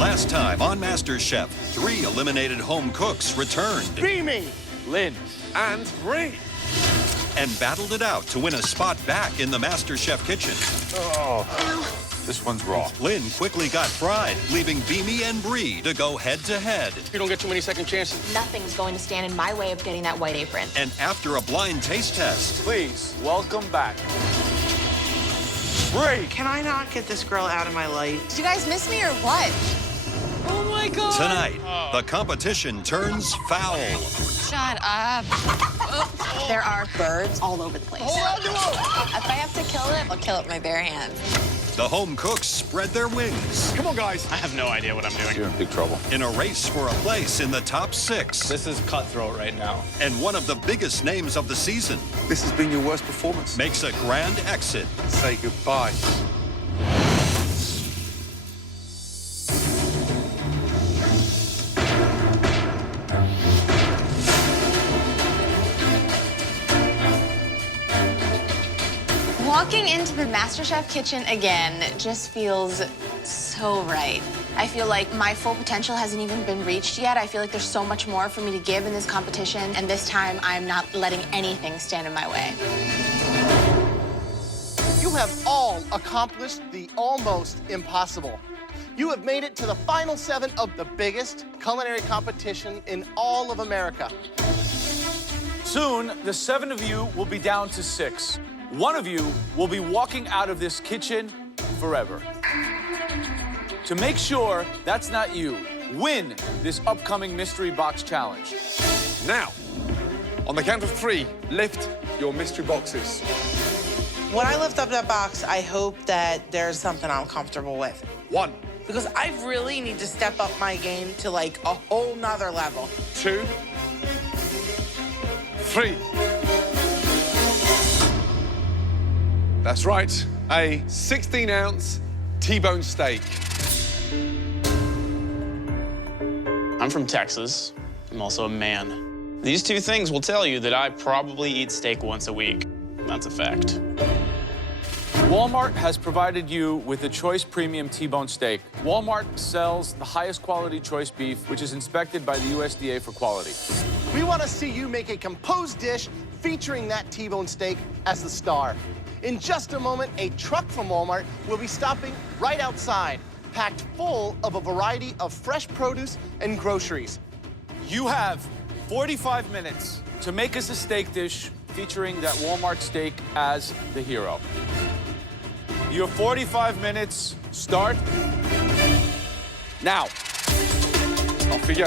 Last time on MasterChef, 3 eliminated home cooks returned. Beaming! Lynn. And Bree. And battled it out to win a spot back in the MasterChef kitchen. Oh, this one's raw. Lynn quickly got fried, leaving Beamy and Bree to go head-to-head. You don't get too many second chances. Nothing's going to stand in my way of getting that white apron. And after a blind taste test, Please, welcome back. Bree! Can I not get this girl out of my life? Did you guys miss me or what? Oh, my God. tonight, the competition turns foul. Shut up. There are birds all over the place. If I have to kill it, I'll kill it with my bare hands. The home cooks spread their wings Come on, guys. I have no idea what I'm doing. You're in big trouble. in a race for a place in the top 6. This is cutthroat right now. And one of the biggest names of the season This has been your worst performance. makes a grand exit. Say goodbye. Walking into the MasterChef kitchen again just feels so right. I feel like my full potential hasn't even been reached yet. I feel like there's so much more for me to give in this competition, and this time I'm not letting anything stand in my way. You have all accomplished the almost impossible. You have made it to the final 7 of the biggest culinary competition in all of America. Soon, the 7 of you will be down to 6. One of you will be walking out of this kitchen forever. To make sure that's not you, win this upcoming mystery box challenge. Now, on the count of 3, lift your mystery boxes. When I lift up that box, I hope that there's something I'm comfortable with. 1, Because I really need to step up my game to like a whole nother level. 2, 3. That's right, a 16-ounce T-bone steak. I'm from Texas. I'm also a man. These 2 things will tell you that I probably eat steak once a week. That's a fact. Walmart has provided you with the Choice Premium T-bone steak. Walmart sells the highest quality choice beef, which is inspected by the USDA for quality. We want to see you make a composed dish featuring that T-bone steak as the star. In just a moment, a truck from Walmart will be stopping right outside, packed full of a variety of fresh produce and groceries. You have 45 minutes to make us a steak dish featuring that Walmart steak as the hero. Your 45 minutes start now. Off we go.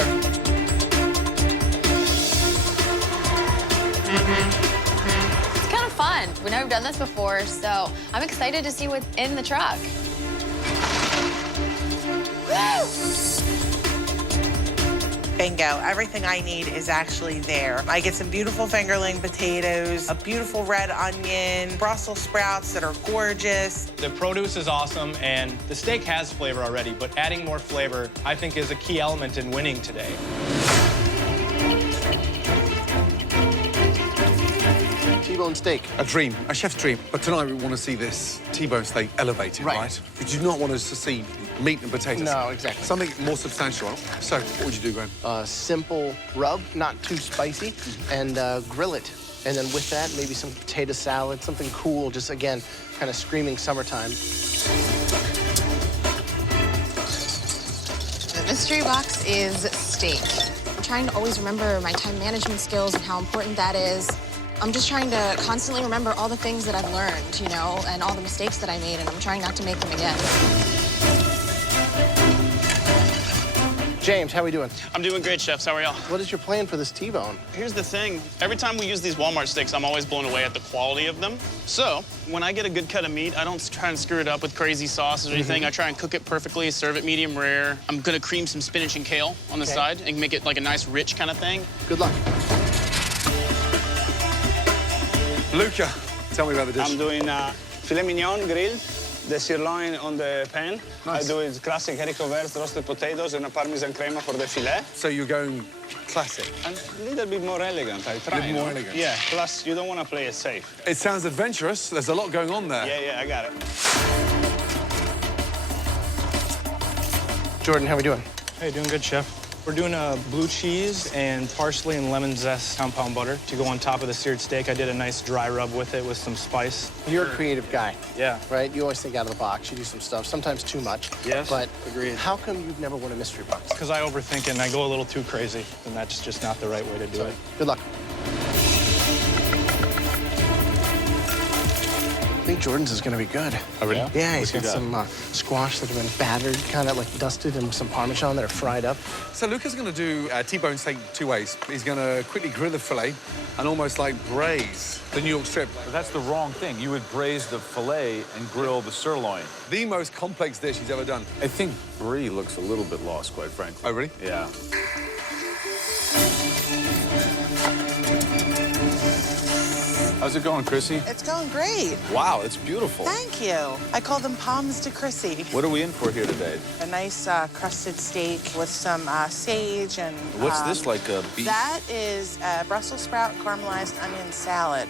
It's kind of fun. We've never done this before, so I'm excited to see what's in the truck. Bingo. Everything I need is actually there. I get some beautiful fingerling potatoes, a beautiful red onion, Brussels sprouts that are gorgeous. The produce is awesome, and the steak has flavor already, but adding more flavor, I think, is a key element in winning today. T-bone steak. A dream, a chef's dream. But tonight we want to see this T-bone steak elevated, right? You do not want us to see meat and potatoes. No, exactly. Something more substantial. So, what would you do, Gwen? Simple rub, not too spicy, and grill it. And then with that, maybe some potato salad, something cool, just again, kind of screaming summertime. The mystery box is steak. I'm trying to always remember my time management skills and how important that is. I'm just trying to constantly remember all the things that I've learned, you know, and all the mistakes that I made, and I'm trying not to make them again. James, how we doing? I'm doing great, chefs. How are y'all? What is your plan for this T-bone? Here's the thing. Every time we use these Walmart steaks, I'm always blown away at the quality of them. So, when I get a good cut of meat, I don't try and screw it up with crazy sauces or anything. I try and cook it perfectly, serve it medium rare. I'm gonna cream some spinach and kale on the side and make it like a nice, rich kind of thing. Good luck. Luca, tell me about the dish. I'm doing filet mignon grilled, the sirloin on the pan. Nice. I do it classic haricot verts, roasted potatoes, and a parmesan crema for the filet. So you're going classic. And a little bit more elegant, I try. A little more elegant. Yeah, plus you don't want to play it safe. It sounds adventurous. There's a lot going on there. Yeah, I got it. Jordan, how we doing? Hey, doing good, chef. We're doing a blue cheese and parsley and lemon zest compound butter to go on top of the seared steak. I did a nice dry rub with it with some spice. You're a creative guy. Yeah. Right? You always think out of the box. You do some stuff, sometimes too much. Yes, But agreed. how come you've never won a mystery box? Because I overthink it and I go a little too crazy, and that's just not the right way to do it. Good luck. I think Jordan's is going to be good. Oh, really? Yeah, he's What's got he got? some squash that have been battered, kind of like dusted, and with some Parmesan that are fried up. So Luca's going to do T-bone steak 2 ways. He's going to quickly grill the fillet and almost like braise the New York strip. But that's the wrong thing. You would braise the filet and grill the sirloin. The most complex dish he's ever done. I think Brie looks a little bit lost, quite frankly. Oh, really? Yeah. How's it going, Chrissy? It's going great. Wow, it's beautiful. Thank you. I call them palms to Chrissy. What are we in for here today? A nice crusted steak with some sage and... What's this, like a beef? That is Brussels sprout caramelized onion salad.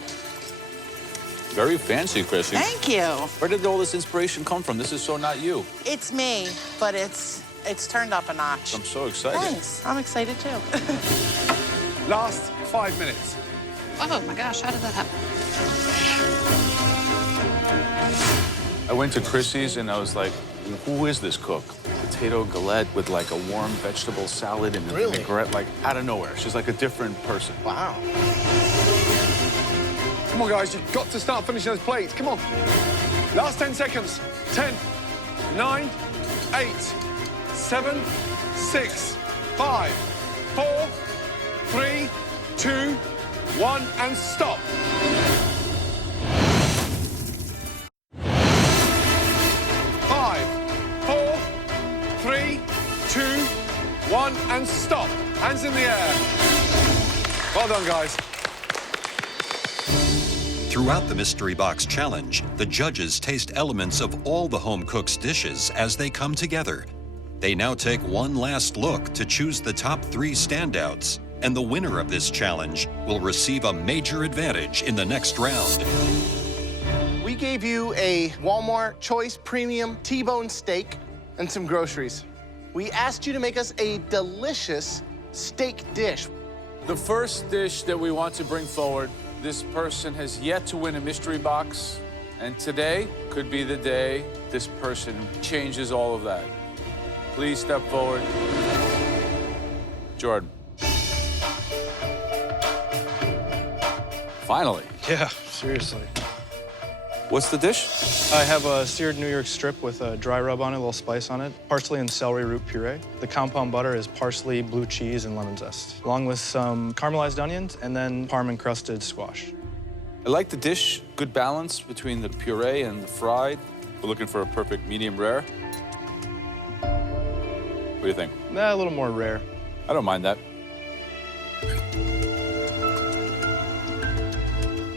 Very fancy, Chrissy. Thank you. Where did all this inspiration come from? This is so not you. It's me, but it's turned up a notch. I'm so excited. Thanks. I'm excited too. Last 5 minutes. Oh my gosh, how did that happen? I went to Chrissy's and I was like, who is this cook? Potato galette with like a warm vegetable salad and a Really? vinaigrette, like out of nowhere. She's like a different person. Wow. Come on, guys, you've got to start finishing those plates. Come on. Last 10 seconds. 10, 9, 8, 7, 6, 5, 4, 3, 2, 1, and stop. 5, 4, 3, 2, 1, and stop. Hands in the air. Well done, guys. Throughout the Mystery Box Challenge, the judges taste elements of all the home cook's dishes as they come together. They now take one last look to choose the top 3 standouts, and the winner of this challenge will receive a major advantage in the next round. We gave you a Walmart Choice Premium T-bone steak and some groceries. We asked you to make us a delicious steak dish. The first dish that we want to bring forward, this person has yet to win a mystery box, and today could be the day this person changes all of that. Please step forward. Jordan. Finally. Yeah, seriously. What's the dish? I have a seared New York strip with a dry rub on it, a little spice on it, parsley and celery root puree. The compound butter is parsley, blue cheese, and lemon zest, along with some caramelized onions and then parm-encrusted squash. I like the dish. Good balance between the puree and the fried. We're looking for a perfect medium rare. What do you think? A little more rare. I don't mind that.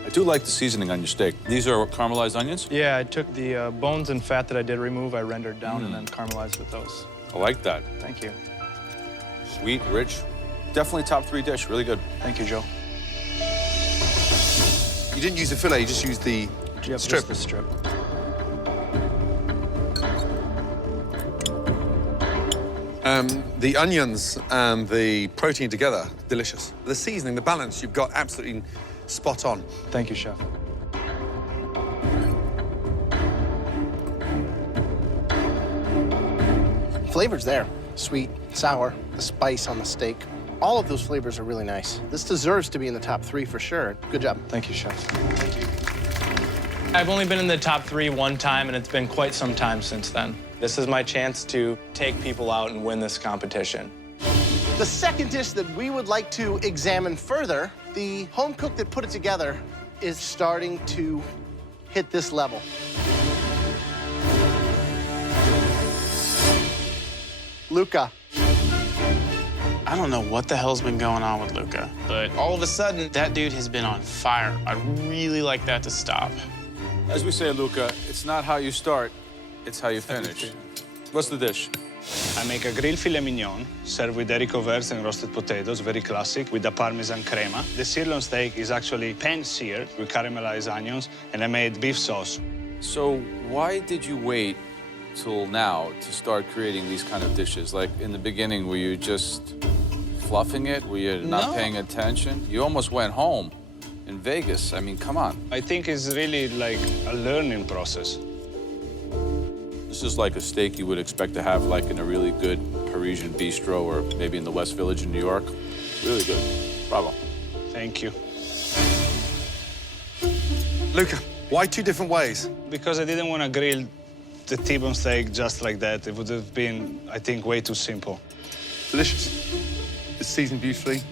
I do like the seasoning on your steak. These are caramelized onions? Yeah, I took the bones and fat that I did remove, I rendered down and then caramelized with those. I like that. Thank you. Sweet, rich. Definitely top 3 dish. Really good. Thank you, Joe. You didn't use the fillet, you just used the Yep, strip. just the strip. The onions and the protein together, delicious. The seasoning, the balance, you've got absolutely spot on. Thank you, chef. Flavor's there. Sweet, sour, the spice on the steak. All of those flavors are really nice. This deserves to be in the top 3 for sure. Good job. Thank you, chef. I've only been in the top 3 one time, and it's been quite some time since then. This is my chance to take people out and win this competition. The second dish that we would like to examine further, the home cook that put it together is starting to hit this level. Luca. I don't know what the hell's been going on with Luca, but all of a sudden, that dude has been on fire. I'd really like that to stop. As we say, Luca, it's not how you start, it's how you finish. What's the dish? I make a grilled filet mignon, served with haricots verts and roasted potatoes, very classic, with the Parmesan crema. The sirloin steak is actually pan-seared with caramelized onions, and I made beef sauce. So why did you wait till now to start creating these kind of dishes? Like in the beginning, were you just fluffing it? Were you not paying attention? You almost went home in Vegas. I mean, come on. I think it's really like a learning process. This is like a steak you would expect to have like in a really good Parisian bistro or maybe in the West Village in New York. Really good. Bravo. Thank you. Luca, why two different ways? Because I didn't want to grill the T-bone steak just like that. It would have been, I think, way too simple. Delicious. It's seasoned beautifully.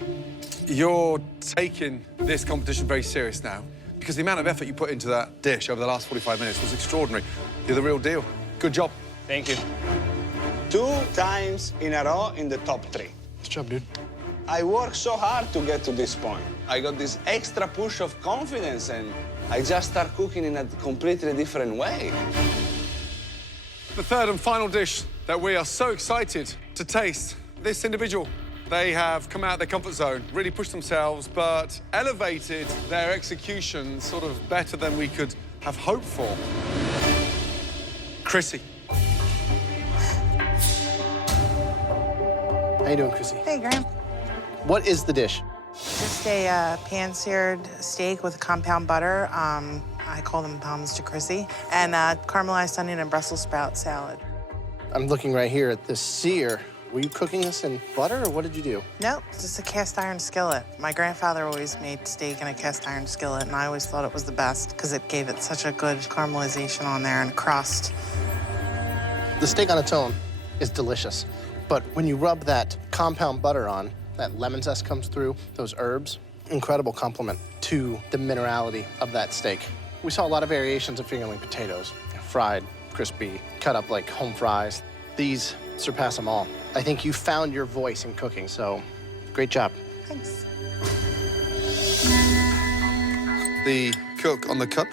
You're taking this competition very serious now because the amount of effort you put into that dish over the last 45 minutes was extraordinary. You're the real deal. Good job. Thank you. 2 times in a row in the top 3. Good job, dude. I worked so hard to get to this point. I got this extra push of confidence, and I just start cooking in a completely different way. The third and final dish that we are so excited to taste. This individual, they have come out of their comfort zone, really pushed themselves, but elevated their execution sort of better than we could have hoped for. Chrissy. How you doing, Chrissy? Hey, Graham. What is the dish? Just a pan-seared steak with compound butter. I call them palms to Chrissy. And caramelized onion and Brussels sprout salad. I'm looking right here at this sear. Were you cooking this in butter, or what did you do? Nope, it's just a cast iron skillet. My grandfather always made steak in a cast iron skillet, and I always thought it was the best because it gave it such a good caramelization on there and crust. The steak on its own is delicious, but when you rub that compound butter on, that lemon zest comes through, those herbs, incredible complement to the minerality of that steak. We saw a lot of variations of fingerling potatoes, fried, crispy, cut up like home fries. These surpass them all. I think you found your voice in cooking, so great job. Thanks. The cook on the cup,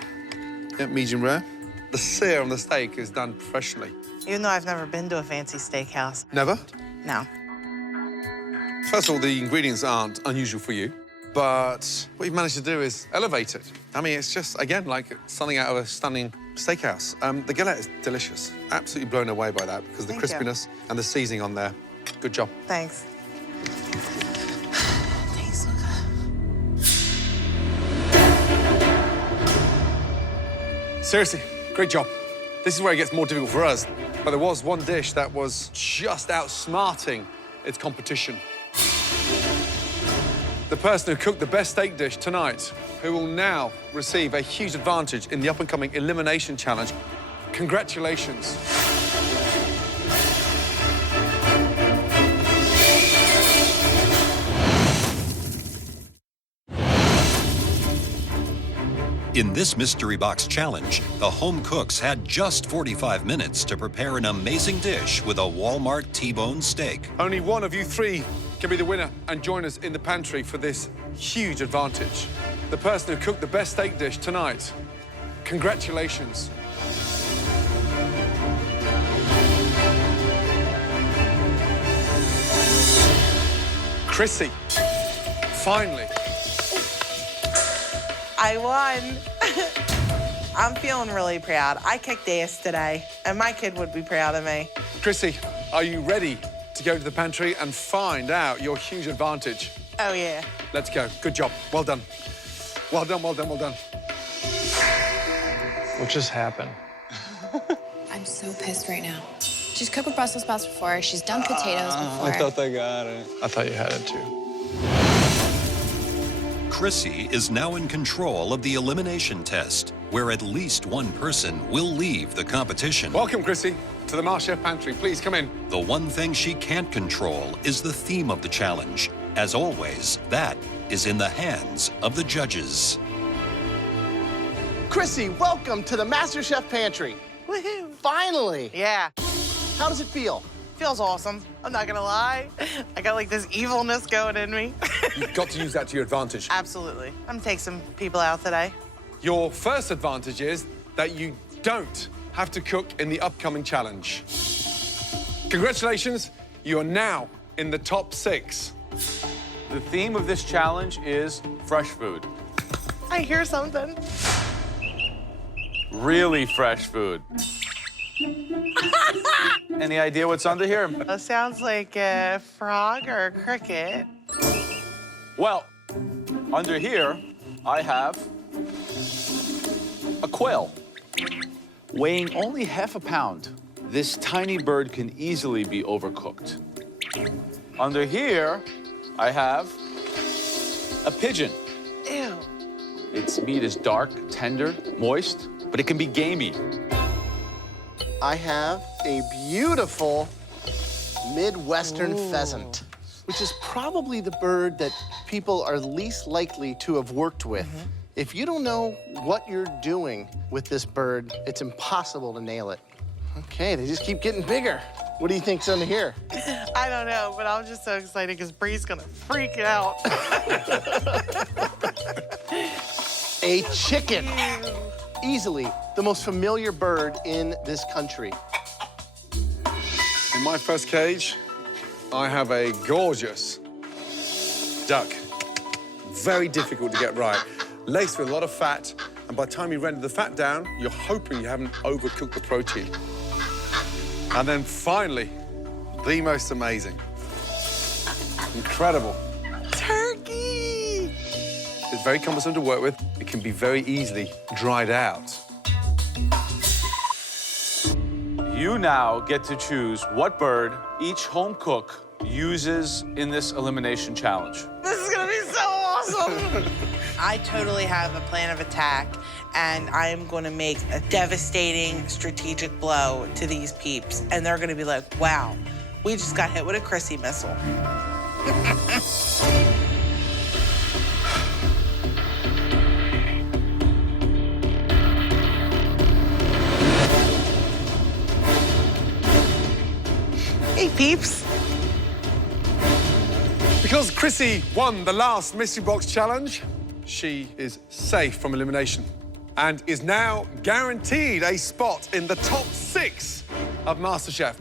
medium rare. The sear on the steak is done professionally. Even though I've never been to a fancy steakhouse. Never? No. First of all, the ingredients aren't unusual for you, but what you've managed to do is elevate it. I mean, it's just, again, like something out of a stunning steakhouse. The galette is delicious. Absolutely blown away by that because of the Thank you. crispiness and the seasoning on there. Good job. Thanks. Thanks, Luca. Seriously, great job. This is where it gets more difficult for us. But there was one dish that was just outsmarting its competition. The person who cooked the best steak dish tonight, who will now receive a huge advantage in the up-and-coming elimination challenge. Congratulations. In this mystery box challenge, the home cooks had just 45 minutes to prepare an amazing dish with a Walmart T-bone steak. Only one of you three can be the winner and join us in the pantry for this huge advantage. The person who cooked the best steak dish tonight. Congratulations. Chrissy, finally. I won. I'm feeling really proud. I kicked ass today, and my kid would be proud of me. Chrissy, are you ready to go to the pantry and find out your huge advantage? Oh, yeah. Let's go. Good job. Well done. Well done, well done, well done. What just happened? I'm so pissed right now. She's cooked with Brussels sprouts before. She's done potatoes before. I thought I got it. I thought you had it too. Chrissy is now in control of the elimination test, where at least one person will leave the competition. Welcome, Chrissy, to the MasterChef pantry. Please come in. The one thing she can't control is the theme of the challenge. As always, that is in the hands of the judges. Chrissy, welcome to the MasterChef pantry. Woohoo. Finally. Yeah. How does it feel? Feels awesome. I'm not gonna lie. I got like this evilness going in me. You've got to use that to your advantage. Absolutely. I'm gonna take some people out today. Your first advantage is that you don't have to cook in the upcoming challenge. Congratulations, you are now in the top 6. The theme of this challenge is fresh food. I hear something. Really fresh food. Any idea what's under here? That sounds like a frog or a cricket. Well, under here, I have a quail. Weighing only half a pound, this tiny bird can easily be overcooked. Under here, I have a pigeon. Ew. Its meat is dark, tender, moist, but it can be gamey. I have a beautiful Midwestern pheasant, which is probably the bird that people are least likely to have worked with. If you don't know what you're doing with this bird, it's impossible to nail it. Okay, they just keep getting bigger. What do you think's under here? I don't know, but I'm just so excited because Bree's gonna freak out. A chicken. Easily the most familiar bird in this country. In my first cage, I have a gorgeous duck. Very difficult to get right. Laced with a lot of fat, and by the time you render the fat down, you're hoping you haven't overcooked the protein. And then finally, the most amazing. Incredible. Turkey! It's very cumbersome to work with. It can be very easily dried out. You now get to choose what bird each home cook uses in this elimination challenge. This is gonna be so awesome! I totally have a plan of attack, and I'm gonna make a devastating strategic blow to these peeps, and they're gonna be like, wow, we just got hit with a Chrissy missile. Hey, peeps. Because Chrissy won the last Mystery Box Challenge, she is safe from elimination and is now guaranteed a spot in the top 6 of MasterChef.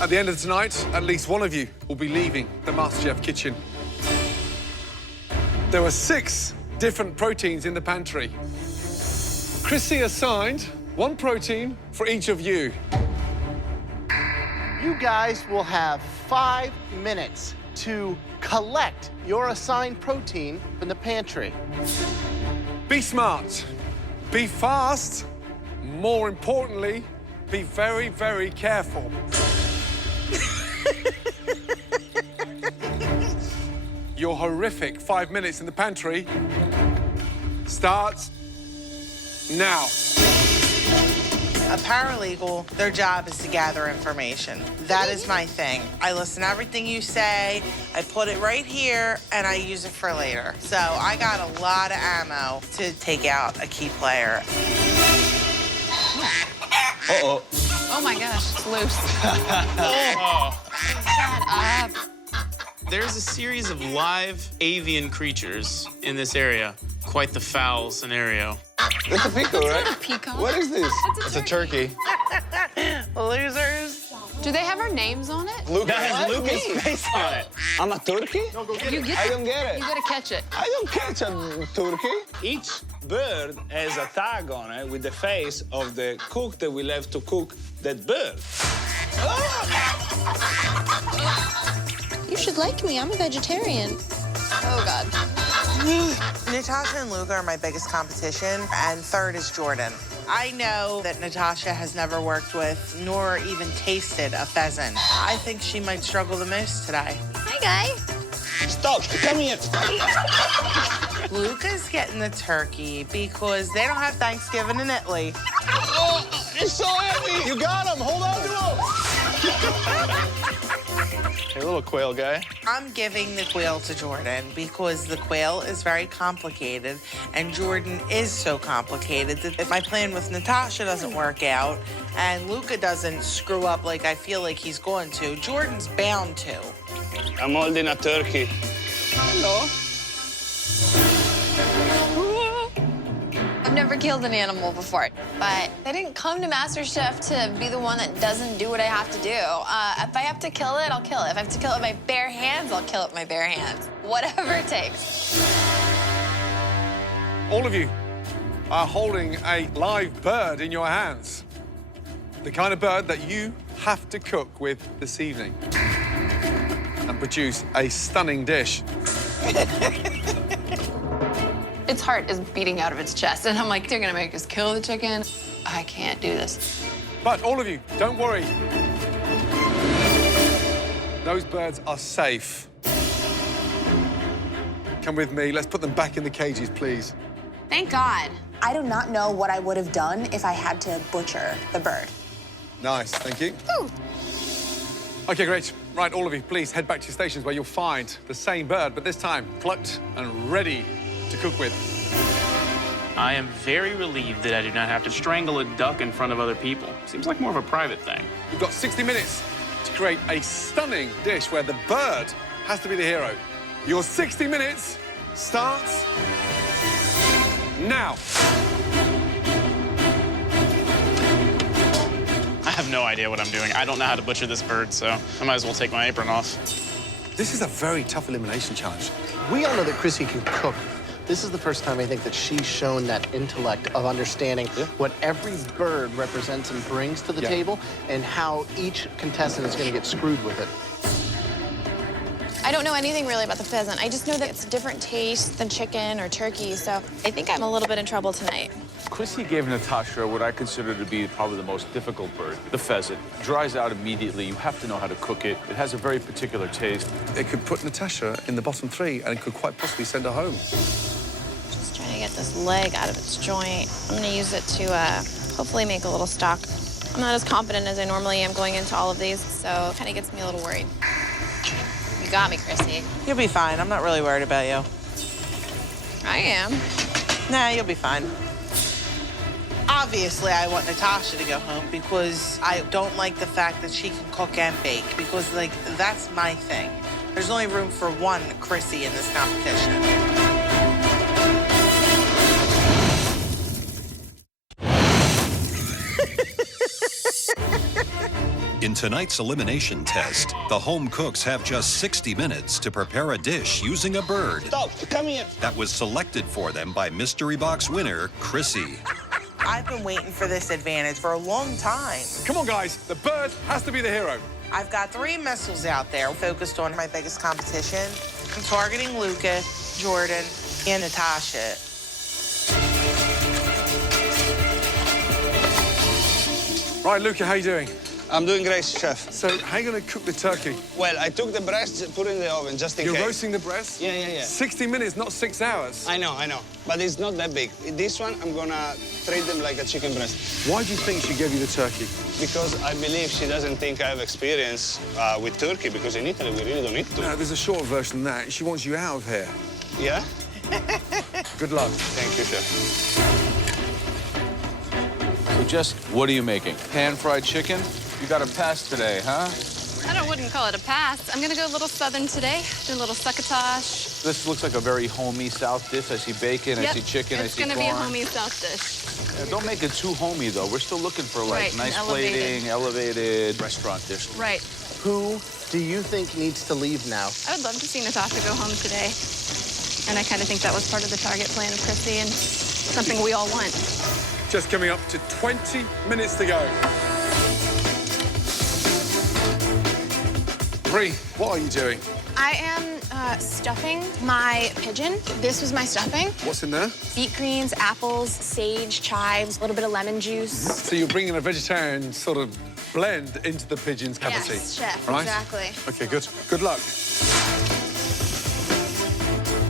At the end of tonight, at least one of you will be leaving the MasterChef kitchen. There were 6 different proteins in the pantry. Chrissy assigned 1 protein for each of you. You guys will have 5 minutes to collect your assigned protein from the pantry. Be smart, be fast, more importantly, be very, very careful. Your horrific 5 minutes in the pantry starts now. A paralegal, their job is to gather information. That is my thing. I listen to everything you say, I put it right here, and I use it for later. So I got a lot of ammo to take out a key player. Oh my gosh, it's loose. Shut up. There's a series of live avian creatures in this area. Quite the foul scenario. It's a pico, right? Not a peacock. What is this? It's a turkey. Losers. Do they have our names on it? That has Lucas' face on it. I'm a turkey? You get I don't get it. You gotta catch it. I don't catch a turkey. Each bird has a tag on it with the face of the cook that will have to cook that bird. You should like me. I'm a vegetarian. Oh, God. Natasha and Luca are my biggest competition, and third is Jordan. I know that Natasha has never worked with nor even tasted a pheasant. I think she might struggle the most today. Hi, guy. Stop, come here. Luca's getting the turkey because they don't have Thanksgiving in Italy. Oh, it's so heavy. You got him. Hold on to him. Hey, little quail guy. I'm giving the quail to Jordan because the quail is very complicated, and Jordan is so complicated that if my plan with Natasha doesn't work out and Luca doesn't screw up like I feel like he's going to, Jordan's bound to. I'm holding a turkey. Hello. I've never killed an animal before, but I didn't come to MasterChef to be the one that doesn't do what I have to do. If I have to kill it, I'll kill it. If I have to kill it with my bare hands, I'll kill it with my bare hands. Whatever it takes. All of you are holding a live bird in your hands. The kind of bird that you have to cook with this evening and produce a stunning dish. Its heart is beating out of its chest, and I'm like, they're gonna make us kill the chicken. I can't do this. But all of you, don't worry. Those birds are safe. Come with me. Let's put them back in the cages, please. Thank God. I do not know what I would have done if I had to butcher the bird. Nice, thank you. Ooh. Okay, great. Right, all of you, please head back to your stations where you'll find the same bird, but this time plucked and ready to cook with. I am very relieved that I do not have to strangle a duck in front of other people. Seems like more of a private thing. You've got 60 minutes to create a stunning dish where the bird has to be the hero. Your 60 minutes starts now. I have no idea what I'm doing. I don't know how to butcher this bird, so I might as well take my apron off. This is a very tough elimination challenge. We all know that Chrissy can cook. This is the first time I think that she's shown that intellect of understanding what every bird represents and brings to the table and how each contestant is going to get screwed with it. I don't know anything really about the pheasant. I just know that it's a different taste than chicken or turkey, so I think I'm a little bit in trouble tonight. Chrissy gave Natasha what I consider to be probably the most difficult bird, the pheasant. Dries out immediately. You have to know how to cook it. It has a very particular taste. It could put Natasha in the bottom three and it could quite possibly send her home. Just trying to get this leg out of its joint. I'm gonna use it to hopefully make a little stock. I'm not as confident as I normally am going into all of these, so it kind of gets me a little worried. You got me, Chrissy. You'll be fine. I'm not really worried about you. I am. Nah, you'll be fine. Obviously, I want Natasha to go home because I don't like the fact that she can cook and bake because, like, that's my thing. There's only room for one Chrissy in this competition. In tonight's elimination test, the home cooks have just 60 minutes to prepare a dish using a bird. Stop, come here. That was selected for them by Mystery Box winner Chrissy. I've been waiting for this advantage for a long time. Come on, guys. The bird has to be the hero. I've got 3 missiles out there focused on my biggest competition. I'm targeting Luca, Jordan, and Natasha. Right, Luca, how you doing? I'm doing great, chef. So, how are you going to cook the turkey? Well, I took the breast, put it in the oven just in You're case. roasting the breast? Yeah. 60 minutes, not 6 hours. I know. But it's not that big. This one, I'm gonna treat them like a chicken breast. Why do you think she gave you the turkey? Because I believe she doesn't think I have experience with turkey, because in Italy, we really don't need to. No, there's a short version than that. She wants you out of here. Yeah? Good luck. Thank you, chef. So just, what are you making? Pan-fried chicken? You got a pass today, huh? Wouldn't call it a pass. I'm gonna go a little southern today, do a little succotash. This looks like a very homey South dish. I see bacon, I see chicken, I see corn. It's gonna be a homey South dish. Yeah, don't make it too homey, though. We're still looking for, like, Right, nice elevated. plating, elevated restaurant dish. Right. Who do you think needs to leave now? I would love to see Natasha go home today. And I kind of think that was part of the target plan of Chrissy and something we all want. Just coming up to 20 minutes to go. Bree, what are you doing? I am stuffing my pigeon. This was my stuffing. What's in there? Beet greens, apples, sage, chives, a little bit of lemon juice. So you're bringing a vegetarian sort of blend into the pigeon's cavity. Yes, chef, right? exactly. Okay, good. Good luck.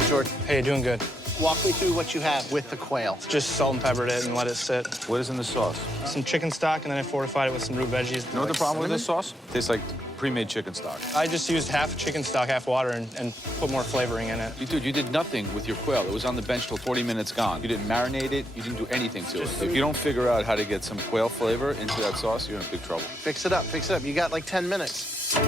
Jordan, Hey, doing good. walk me through what you have with the quail. Just salt and peppered it and let it sit. What is in the sauce? Some chicken stock, and then I fortified it with some root veggies. You know what the problem with this sauce? Tastes like pre-made chicken stock. I just used half chicken stock, half water, and put more flavoring in it. Dude, you did nothing with your quail. It was on the bench till 40 minutes gone. You didn't marinate it. You didn't do anything to it. If you don't figure out how to get some quail flavor into that sauce, you're in big trouble. Fix it up, fix it up. You got like 10 minutes.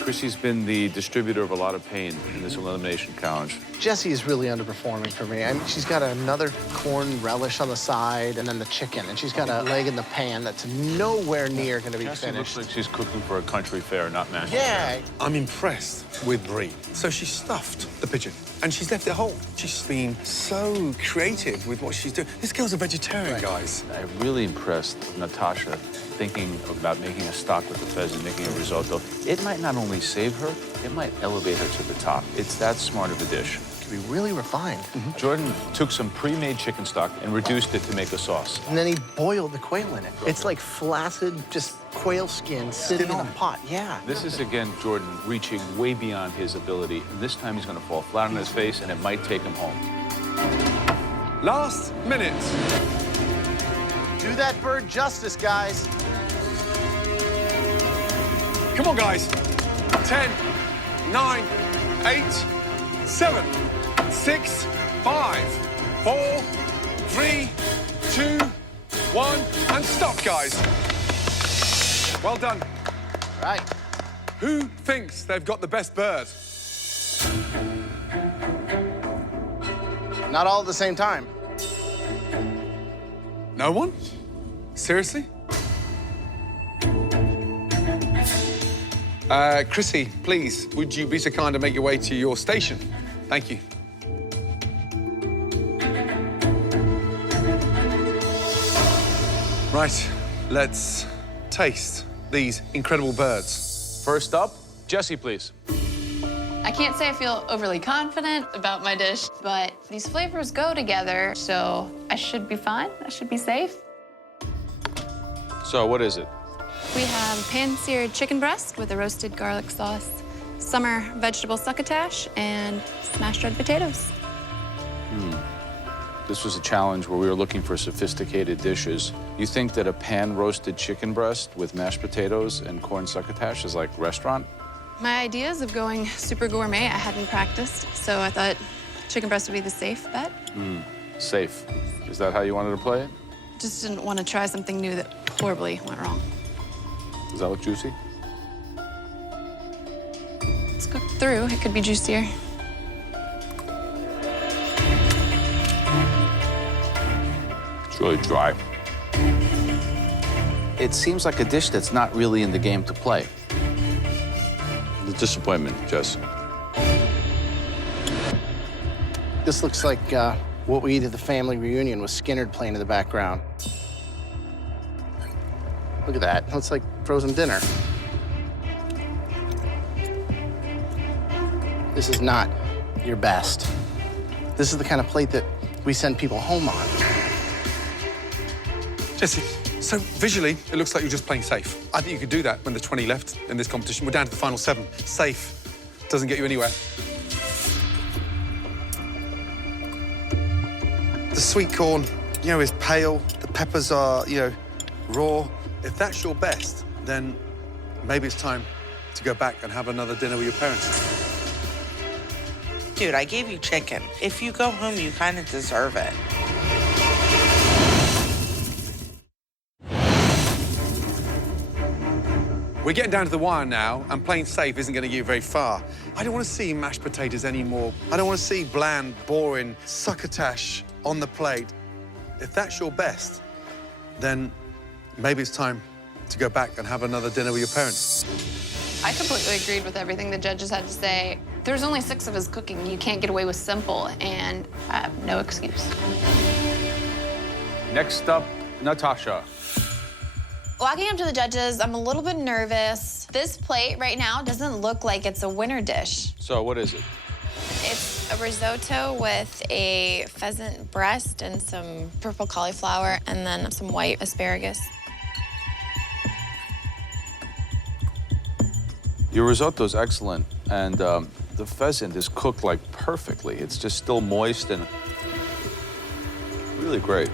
Chrissy's been the distributor of a lot of pain in this elimination challenge. Jessie is really underperforming for me. I mean, she's got another corn relish on the side and then the chicken, and she's got a leg in the pan that's nowhere near going to be Jessie finished. looks like she's cooking for a country fair, not MasterChef. Yeah. I'm impressed with Brie. So she stuffed the pigeon and she's left it whole. She's been so creative with what she's doing. This girl's a vegetarian, guys. I'm really impressed with Natasha thinking about making a stock with the pheasant, making a risotto. It might not only save her, it might elevate her to the top. It's that smart of a dish. Be really refined. Jordan took some pre-made chicken stock and reduced it to make a sauce. And then he boiled the quail in it. It's like flaccid, just quail skin sitting in a pot. Yeah. This is, again, Jordan reaching way beyond his ability, and this time he's going to fall flat on his face, and it might take him home. Last minute. Do that bird justice, guys. Come on, guys. 10, 9, 8, 7, 6, 5, 4, 3, 2, 1, and stop, guys. Well done. Right. Who thinks they've got the best bird? Not all at the same time. No one? Seriously? Chrissy, please, would you be so kind to make your way to your station? Thank you. Right, let's taste these incredible birds. First up, Jessie, please. I can't say I feel overly confident about my dish, but these flavors go together, so I should be fine. I should be safe. So, what is it? We have pan-seared chicken breast with a roasted garlic sauce, summer vegetable succotash, and smashed red potatoes. This was a challenge where we were looking for sophisticated dishes. You think that a pan-roasted chicken breast with mashed potatoes and corn succotash is like restaurant? My ideas of going super gourmet I hadn't practiced, so I thought chicken breast would be the safe bet. Safe. Is that how you wanted to play it? Just didn't want to try something new that horribly went wrong. Does that look juicy? It's cooked through. It could be juicier. It's really dry. It seems like a dish that's not really in the game to play. The disappointment, Jess. This looks like what we eat at the family reunion with Skinnerd playing in the background. Look at that. Looks like frozen dinner. This is not your best. This is the kind of plate that we send people home on. Jessie, so visually, it looks like you're just playing safe. I think you could do that when there's 20 left in this competition. We're down to the final 7. Safe doesn't get you anywhere. The sweet corn, is pale. The peppers are, raw. If that's your best, then maybe it's time to go back and have another dinner with your parents. Dude, I gave you chicken. If you go home, you kind of deserve it. We're getting down to the wire now, and playing safe isn't going to get you very far. I don't want to see mashed potatoes anymore. I don't want to see bland, boring succotash on the plate. If that's your best, then maybe it's time to go back and have another dinner with your parents. I completely agreed with everything the judges had to say. There's only 6 of us cooking. You can't get away with simple, and I have no excuse. Next up, Natasha. Walking up to the judges, I'm a little bit nervous. This plate right now doesn't look like it's a winner dish. So, what is it? It's a risotto with a pheasant breast and some purple cauliflower and then some white asparagus. Your risotto is excellent, and the pheasant is cooked like perfectly. It's just still moist and really great.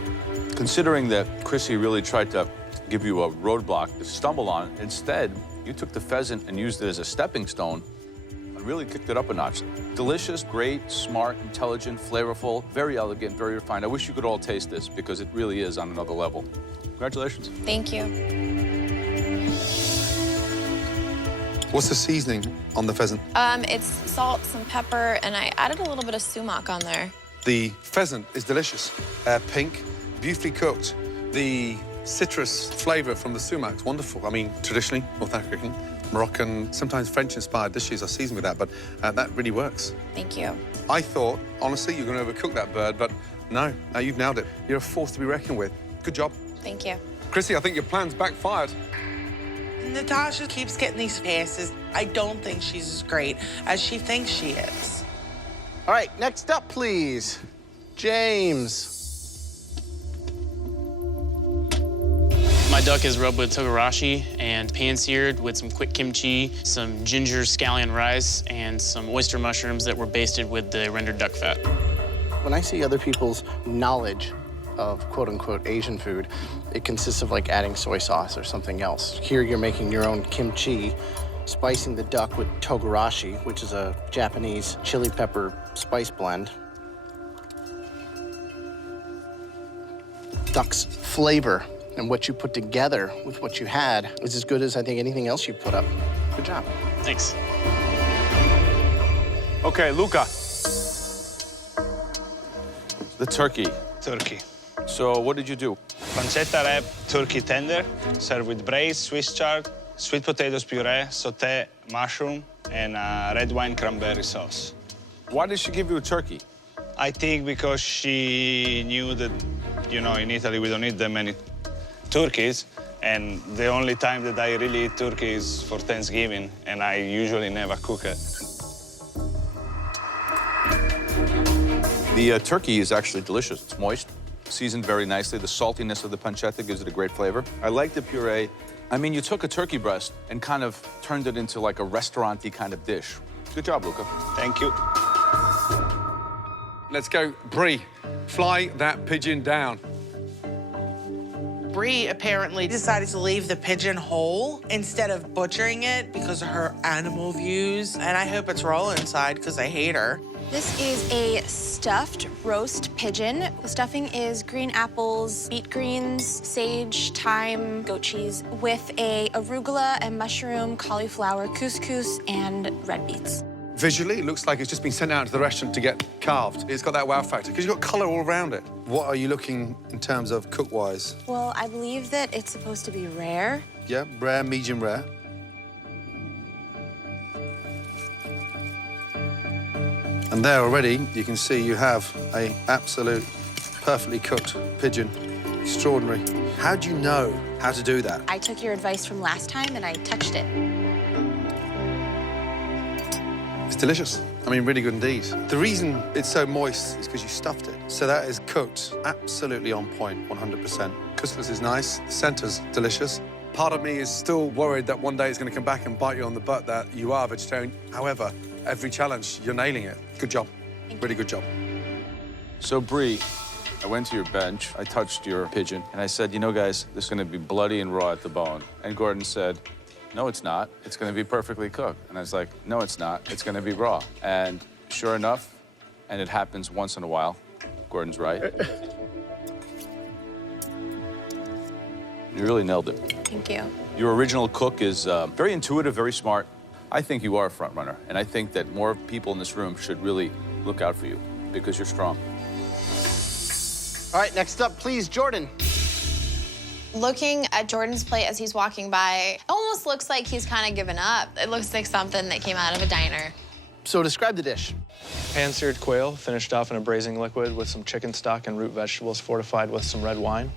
Considering that Chrissy really tried to give you a roadblock to stumble on, instead, you took the pheasant and used it as a stepping stone and really kicked it up a notch. Delicious, great, smart, intelligent, flavorful, very elegant, very refined. I wish you could all taste this because it really is on another level. Congratulations. Thank you. What's the seasoning on the pheasant? It's salt, some pepper, and I added a little bit of sumac on there. The pheasant is delicious. Pink, beautifully cooked. The citrus flavor from the sumac's wonderful. I mean, traditionally, North African, Moroccan, sometimes French-inspired dishes are seasoned with that, but that really works. Thank you. I thought, honestly, you're going to overcook that bird, but no, you've nailed it. You're a force to be reckoned with. Good job. Thank you. Chrissy, I think your plan's backfired. Natasha keeps getting these passes. I don't think she's as great as she thinks she is. All right, next up, please. James. My duck is rubbed with togarashi and pan-seared with some quick kimchi, some ginger scallion rice, and some oyster mushrooms that were basted with the rendered duck fat. When I see other people's knowledge of quote-unquote Asian food, it consists of like adding soy sauce or something else. Here you're making your own kimchi, spicing the duck with togarashi, which is a Japanese chili pepper spice blend. Duck's flavor and what you put together with what you had is as good as I think anything else you put up. Good job. Thanks. Okay, Luca. The turkey. Turkey. So what did you do? Pancetta wrap, turkey tender, served with braised Swiss chard, sweet potatoes puree, sauté mushroom, and red wine cranberry sauce. Why did she give you a turkey? I think because she knew that, you know, in Italy we don't eat that many turkeys, and the only time that I really eat turkey is for Thanksgiving, and I usually never cook it. The turkey is actually delicious. It's moist, seasoned very nicely. The saltiness of the pancetta gives it a great flavor. I like the puree. I mean, you took a turkey breast and kind of turned it into like a restaurant-y kind of dish. Good job, Luca. Thank you. Let's go. Brie, fly that pigeon down. Brie apparently decided to leave the pigeon whole instead of butchering it because of her animal views. And I hope it's raw inside because I hate her. This is a stuffed roast pigeon. The stuffing is green apples, beet greens, sage, thyme, goat cheese, with a arugula and mushroom, cauliflower, couscous, and red beets. Visually, it looks like it's just been sent out to the restaurant to get carved. It's got that wow factor because you've got color all around it. What are you looking in terms of cook-wise? Well, I believe that it's supposed to be rare. Yeah, rare, medium rare. And there already, you can see you have a absolute perfectly cooked pigeon. Extraordinary. How do you know how to do that? I took your advice from last time and I touched it. It's delicious. I mean, really good indeed. The reason it's so moist is because you stuffed it. So that is cooked absolutely on point, 100%. Couscous is nice. The center's delicious. Part of me is still worried that one day it's going to come back and bite you on the butt that you are vegetarian. However, every challenge, you're nailing it. Good job. Really good job. So, Brie, I went to your bench, I touched your pigeon, and I said, you know, guys, this is gonna be bloody and raw at the bone. And Gordon said, no, it's not. It's gonna be perfectly cooked. And I was like, no, it's not. It's gonna be raw. And sure enough, and it happens once in a while, Gordon's right. You really nailed it. Thank you. Your original cook is very intuitive, very smart. I think you are a front runner, and I think that more people in this room should really look out for you because you're strong. All right, next up, please, Jordan. Looking at Jordan's plate as he's walking by, it almost looks like he's kind of given up. It looks like something that came out of a diner. So describe the dish. Pan-seared quail, finished off in a braising liquid with some chicken stock and root vegetables fortified with some red wine.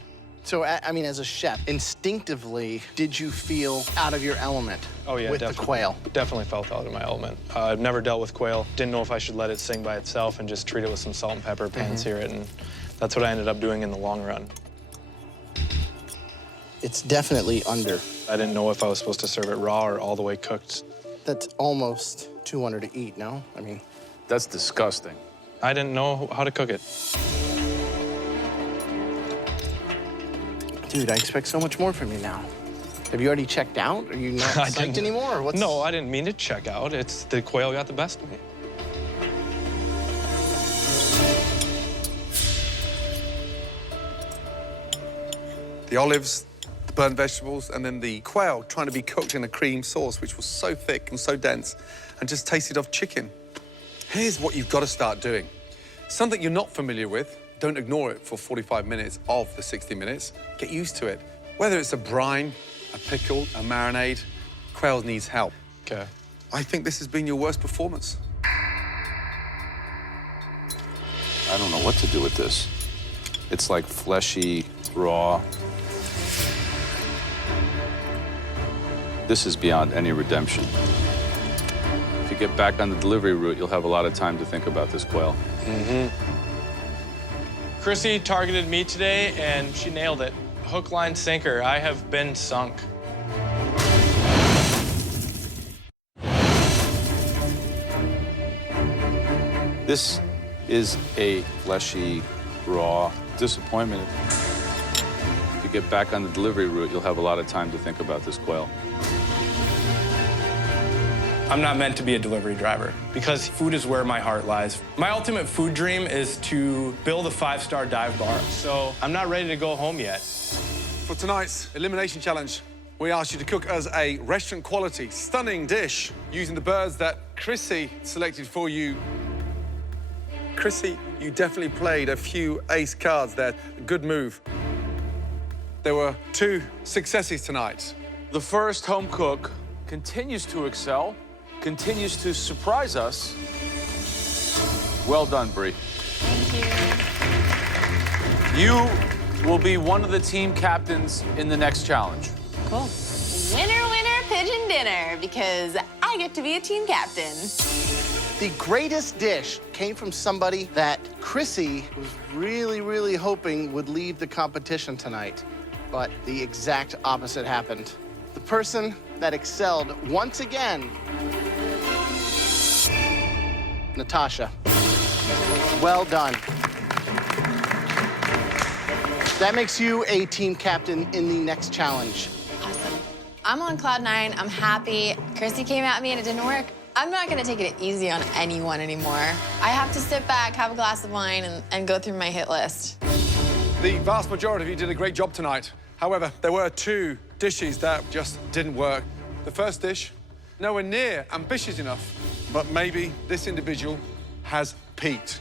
So, I mean, as a chef, instinctively, did you feel out of your element with the quail? Definitely felt out of my element. I've never dealt with quail. Didn't know if I should let it sing by itself and just treat it with some salt and pepper, pan-sear it, and that's what I ended up doing in the long run. It's definitely under. I didn't know if I was supposed to serve it raw or all the way cooked. That's almost too under to eat, no? I mean... That's disgusting. I didn't know how to cook it. Dude, I expect so much more from you now. Have you already checked out? Are you not psyched anymore? Or what's... No, I didn't mean to check out. It's the quail got the best of me. The olives, the burnt vegetables, and then the quail trying to be cooked in a cream sauce, which was so thick and so dense, and just tasted of chicken. Here's what you've got to start doing. Something you're not familiar with, don't ignore it for 45 minutes of the 60 minutes. Get used to it. Whether it's a brine, a pickle, a marinade, quail needs help. Okay. I think this has been your worst performance. I don't know what to do with this. It's like fleshy, raw. This is beyond any redemption. If you get back on the delivery route, you'll have a lot of time to think about this quail. Chrissy targeted me today, and she nailed it. Hook, line, sinker. I have been sunk. This is a fleshy, raw disappointment. If you get back on the delivery route, you'll have a lot of time to think about this quail. I'm not meant to be a delivery driver because food is where my heart lies. My ultimate food dream is to build a 5-star dive bar. So I'm not ready to go home yet. For tonight's elimination challenge, we asked you to cook us a restaurant quality, stunning dish using the birds that Chrissy selected for you. Chrissy, you definitely played a few ace cards there. Good move. There were 2 successes tonight. The first home cook continues to excel, continues to surprise us. Well done, Bree. Thank you. You will be one of the team captains in the next challenge. Cool. Winner, winner, pigeon dinner, because I get to be a team captain. The greatest dish came from somebody that Chrissy was really, really hoping would leave the competition tonight. But the exact opposite happened. The person that excelled once again, Natasha. Well done. That makes you a team captain in the next challenge. Awesome. I'm on cloud 9. I'm happy. Chrissy came at me and it didn't work. I'm not gonna take it easy on anyone anymore. I have to sit back, have a glass of wine, and go through my hit list. The vast majority of you did a great job tonight. However, there were 2 dishes that just didn't work. The first dish, nowhere near ambitious enough, but maybe this individual has peaked.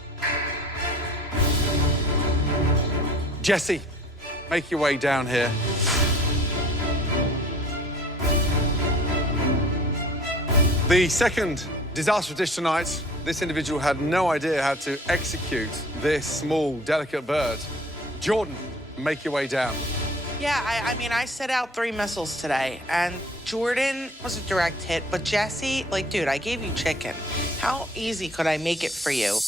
Jesse, make your way down here. The second disastrous dish tonight, this individual had no idea how to execute this small, delicate bird. Jordan, make your way down. Yeah, I mean, I set out 3 missiles today, and Jordan was a direct hit, but Jesse, like, dude, I gave you chicken. How easy could I make it for you?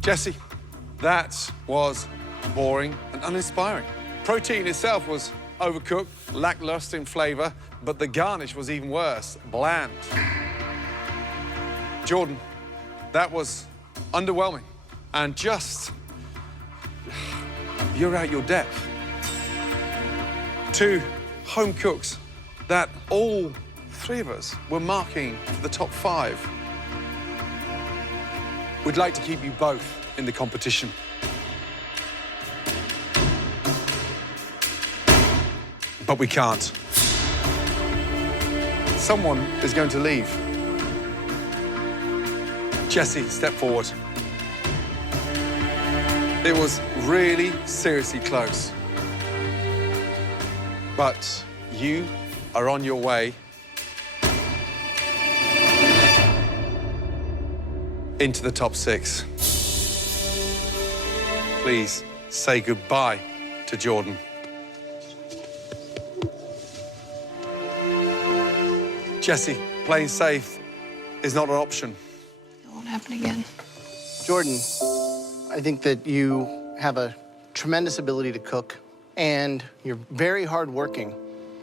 Jesse, that was boring and uninspiring. Protein itself was overcooked, lackluster in flavor, but the garnish was even worse, bland. Jordan, that was underwhelming and just, you're out your depth. 2 home cooks that all 3 of us were marking for the top 5. We'd like to keep you both in the competition. But we can't. Someone is going to leave. Jesse, step forward. It was really seriously close. But you are on your way into the top 6. Please say goodbye to Jordan. Jesse, playing safe is not an option. It won't happen again. Jordan, I think that you have a tremendous ability to cook, and you're very hardworking.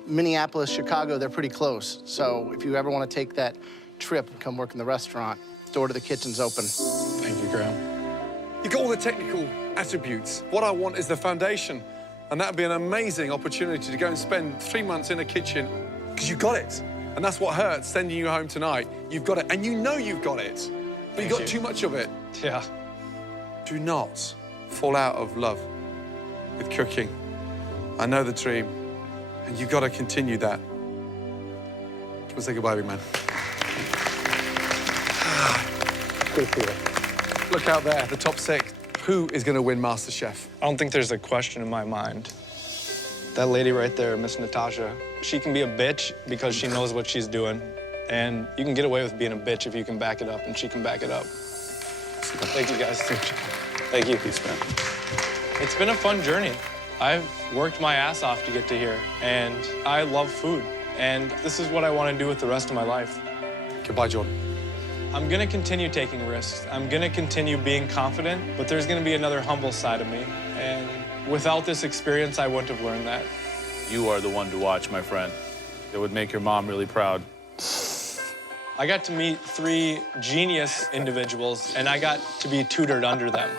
Minneapolis, Chicago, they're pretty close. So if you ever want to take that trip and come work in the restaurant, door to the kitchen's open. Thank you, Graham. You've got all the technical attributes. What I want is the foundation. And that'd be an amazing opportunity to go and spend 3 months in a kitchen, because you got it. And that's what hurts, sending you home tonight. You've got it, and you know you've got it, but you've got too much of it. Yeah. Do not fall out of love with cooking. I know the dream. And you've got to continue that. Come and say goodbye, big man. Look out there, the top 6. Who is going to win MasterChef? I don't think there's a question in my mind. That lady right there, Miss Natasha, she can be a bitch because she knows what she's doing. And you can get away with being a bitch if you can back it up, and she can back it up. Thank you, guys. Thank you. Peace, man. It's been a fun journey. I've worked my ass off to get to here, and I love food. And this is what I want to do with the rest of my life. Goodbye, Jordan. I'm gonna continue taking risks. I'm gonna continue being confident, but there's gonna be another humble side of me. And without this experience, I wouldn't have learned that. You are the one to watch, my friend. It would make your mom really proud. I got to meet 3 genius individuals, and I got to be tutored under them.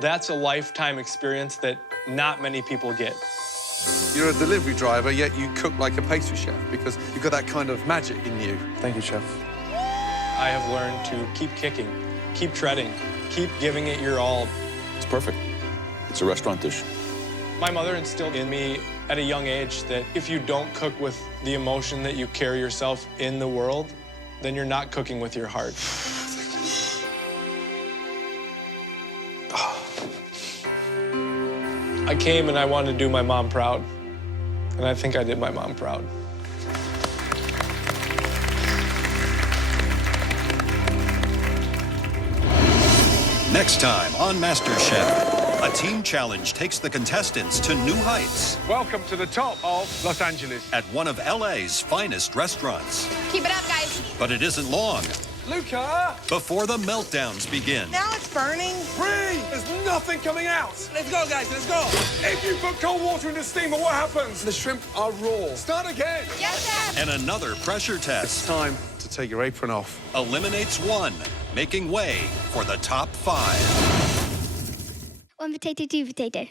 That's a lifetime experience that not many people get. You're a delivery driver, yet you cook like a pastry chef because you've got that kind of magic in you. Thank you, Chef. I have learned to keep kicking, keep treading, keep giving it your all. It's perfect. It's a restaurant dish. My mother instilled in me at a young age that if you don't cook with the emotion that you carry yourself in the world, then you're not cooking with your heart. I came and I wanted to do my mom proud. And I think I did my mom proud. Next time on MasterChef, a team challenge takes the contestants to new heights Welcome to the top of Los Angeles. at one of LA's finest restaurants. Keep it up, guys. But it isn't long Luca! before the meltdowns begin. Now it's burning. Bree! There's nothing coming out! Let's go, guys, let's go. If you put cold water in the steamer, what happens? The shrimp are raw. Start again. Yes, Chef. And another pressure It's test time to take your apron off. eliminates one, making way for the top 5. 1 potato, 2 potato.